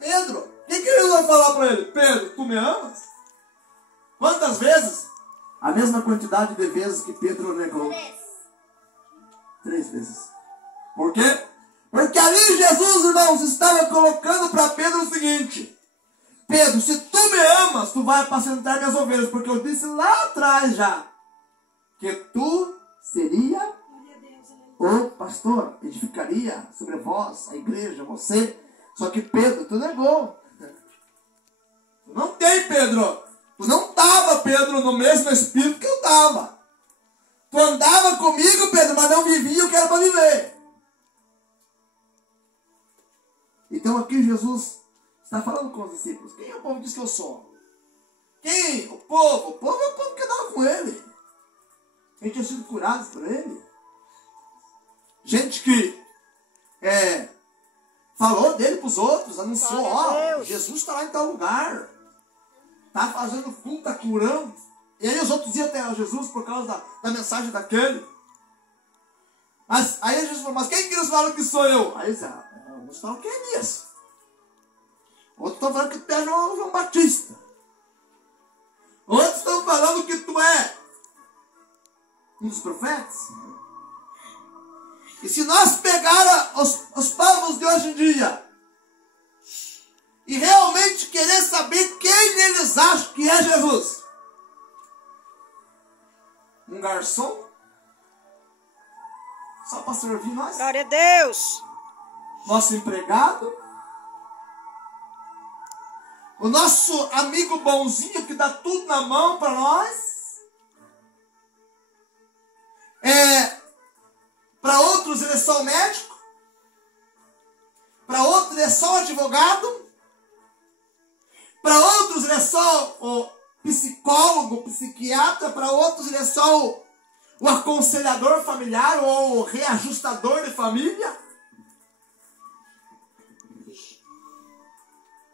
Pedro. O que Jesus vai falar para ele? Pedro, tu me amas? Quantas vezes? A mesma quantidade de vezes que Pedro negou. 3 vezes. Por quê? Porque ali Jesus, irmãos, estava colocando para Pedro o seguinte: Pedro, se tu me amas, tu vai apacentar minhas ovelhas, porque eu disse lá atrás já que tu seria o pastor, edificaria sobre vós, a igreja, você. Só que Pedro, tu negou. Tu não tem, Pedro. Tu não estava, Pedro, no mesmo espírito que eu estava. Tu andava comigo, Pedro, mas não vivia o que era para viver. Então aqui Jesus está falando com os discípulos. Quem o povo diz que eu sou? Quem? O povo. O povo é o povo que andava com ele. Quem tinha sido curado por ele. Gente que falou dele para os outros, anunciou, ó, Jesus está lá em tal lugar. Está fazendo culto, está curando. E aí os outros iam até Jesus por causa da mensagem daquele. Mas aí Jesus falou, mas quem que eles falam que sou eu? Aí eles uns falam que é Elias. Outros estão falando que tu é João Batista. Outros estão falando que tu é um dos profetas. E se nós pegar os povos de hoje em dia e realmente querer saber quem eles acham que é Jesus, um garçom só para servir nós, glória a Deus, nosso empregado, o nosso amigo bonzinho que dá tudo na mão para nós, para outros ele é só o médico, para outros ele é só o advogado, para outros ele é só o psicólogo, o psiquiatra, para outros ele é só o aconselhador familiar ou o reajustador de família.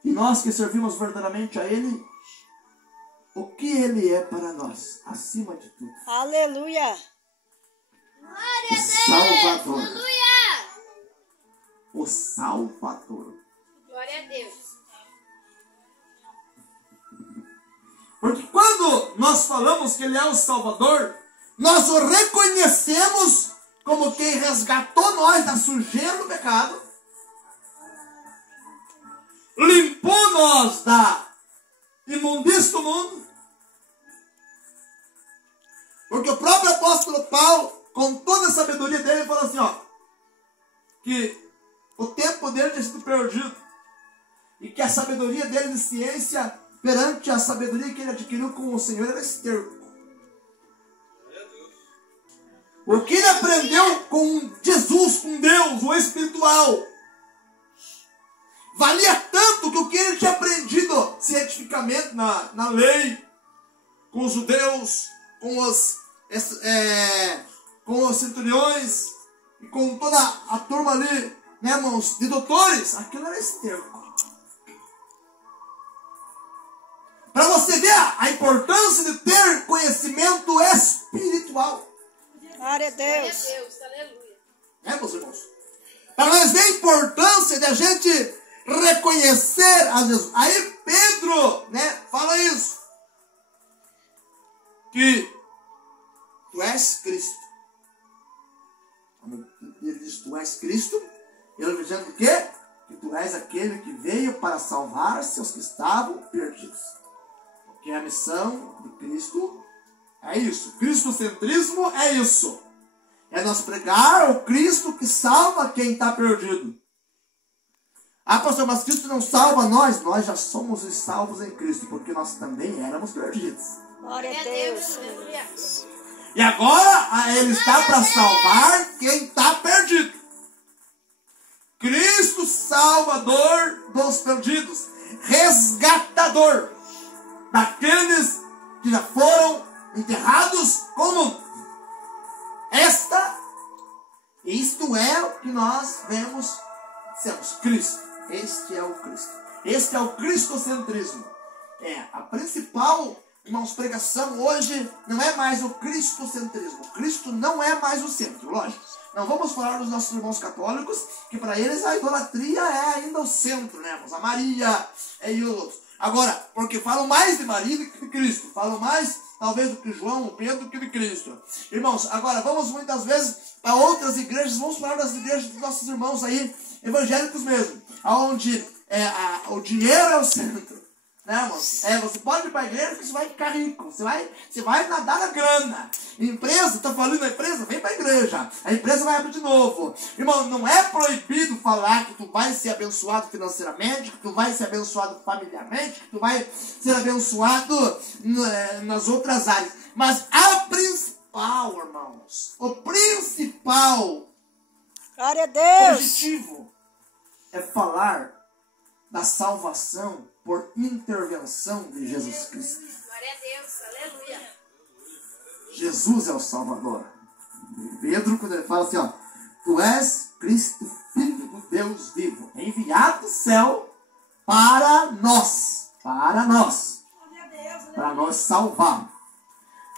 E nós que servimos verdadeiramente a Ele, o que Ele é para nós, acima de tudo? aleluia, O Salvador. Aleluia! O Salvador. Glória a Deus. Porque quando nós falamos que Ele é o Salvador, nós o reconhecemos como quem resgatou nós da sujeira do pecado, limpou nós da imundícia do mundo. Porque o próprio apóstolo Paulo, com toda a sabedoria dele, falou assim, ó, que o tempo dele tinha sido perdido e que a sabedoria dele de ciência perante a sabedoria que ele adquiriu com o Senhor era esterco. O que ele aprendeu com Jesus, com Deus, o espiritual, valia tanto que o que ele tinha aprendido cientificamente na lei, com os judeus, com os centuriões, e com toda a turma ali, né, irmãos, de doutores, aquilo era esterco. Para você ver a importância de ter conhecimento espiritual. glória a Deus, Glória a Deus. Aleluia. Meus irmãos? Para nós ver a importância de a gente reconhecer a Jesus. Aí Pedro, né, fala isso. Que tu és Cristo. Quando ele diz tu és Cristo, ele está dizendo o quê? Que tu és aquele que veio para salvar seus que estavam perdidos. Porque a missão de Cristo é isso. Cristocentrismo é isso. É nós pregar o Cristo que salva quem está perdido. Ah, pastor, mas Cristo não salva nós. Nós já somos os salvos em Cristo, porque nós também éramos perdidos. glória a Glória a Deus, Deus. Aleluia. E agora Ele está para salvar quem está perdido. Cristo Salvador dos perdidos. Resgatador daqueles que já foram enterrados com o mundo. Isto é o que nós vemos, dizemos, Cristo. Este é o Cristo. Este é o cristocentrismo. É a principal irmãos, pregação hoje não é mais o cristocentrismo. Cristo não é mais o centro, lógico. Não vamos falar dos nossos irmãos católicos, que para eles a idolatria é ainda o centro, né, irmãos? A Maria e os outros. Agora, porque falam mais de Maria do que de Cristo. Falam mais, talvez, do que João, Pedro, do que de Cristo. Irmãos, agora, vamos muitas vezes para outras igrejas. Vamos falar das igrejas dos nossos irmãos aí, evangélicos mesmo. Onde o dinheiro é o centro. Né, irmãos? Você pode ir para a igreja porque você vai ficar rico. Você vai nadar na grana. Empresa, está falando da empresa? Vem para a igreja. A empresa vai abrir de novo. Irmão, não é proibido falar que tu vai ser abençoado financeiramente, que tu vai ser abençoado familiarmente, que tu vai ser abençoado nas outras áreas. Mas a principal, irmãos, o principal Glória a Deus. objetivo é falar da salvação por intervenção de Jesus Cristo. Glória a Deus. Aleluia. Jesus é o Salvador. E Pedro, quando ele fala assim, ó, tu és Cristo, Filho do Deus vivo, enviado do céu para nós, para nos salvar.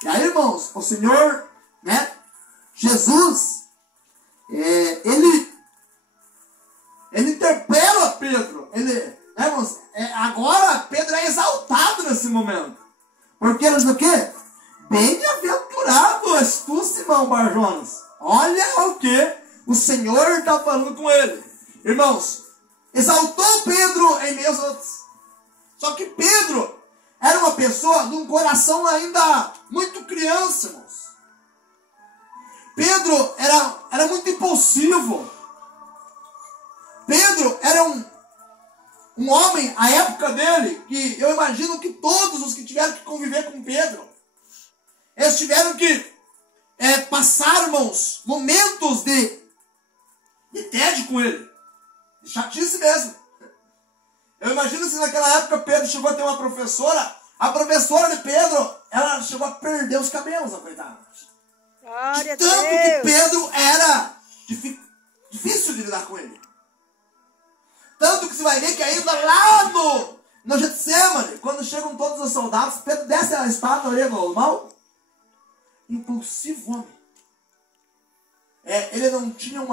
E aí, irmãos, o Senhor, né, Jesus, ele interpela Pedro, né, irmãos, agora Pedro é exaltado nesse momento. Porque ele diz o quê? Bem-aventurado és tu, Simão Barjonas. Olha o que o Senhor está falando com ele. Irmãos, exaltou Pedro em meio aos outros. Só que Pedro era uma pessoa de um coração ainda muito criança, irmãos. Pedro era muito impulsivo. Pedro era um homem, a época dele, que eu imagino que todos os que tiveram que conviver com Pedro, eles tiveram que passar, irmãos, momentos de tédio com ele. De chatice mesmo. Eu imagino se naquela época Pedro chegou a ter uma professora, a professora de Pedro, ela chegou a perder os cabelos, a coitada. Glória a De tanto Deus. que Pedro era difícil de lidar com ele. Tanto que você vai ver que ainda lá no Getsemane, quando chegam todos os soldados, Pedro desce a espada na orelha do mal. Impulsivo homem. Ele não tinha um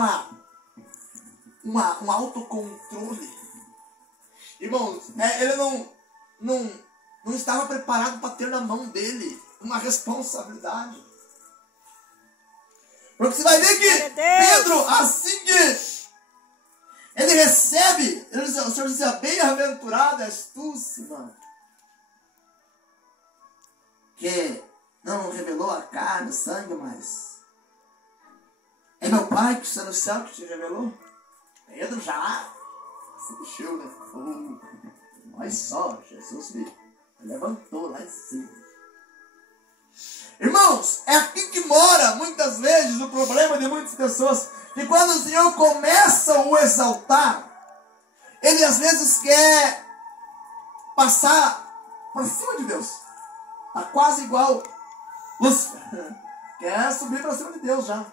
autocontrole. Irmãos, ele não estava preparado para ter na mão dele uma responsabilidade. Porque você vai ver que Pedro, assim que ele recebe, o Senhor diz assim, bem-aventurado és tu, Simão, que não revelou a carne, o sangue, mas é meu Pai que está no céu que te revelou. Pedro já se mexeu, né? Olha só, Jesus me levantou lá em cima. Irmãos, é aqui que mora muitas vezes o problema de muitas pessoas. Que quando o Senhor começa a o exaltar, ele às vezes quer passar por cima de Deus. Está quase igual Lúcifer. Quer subir para cima de Deus já.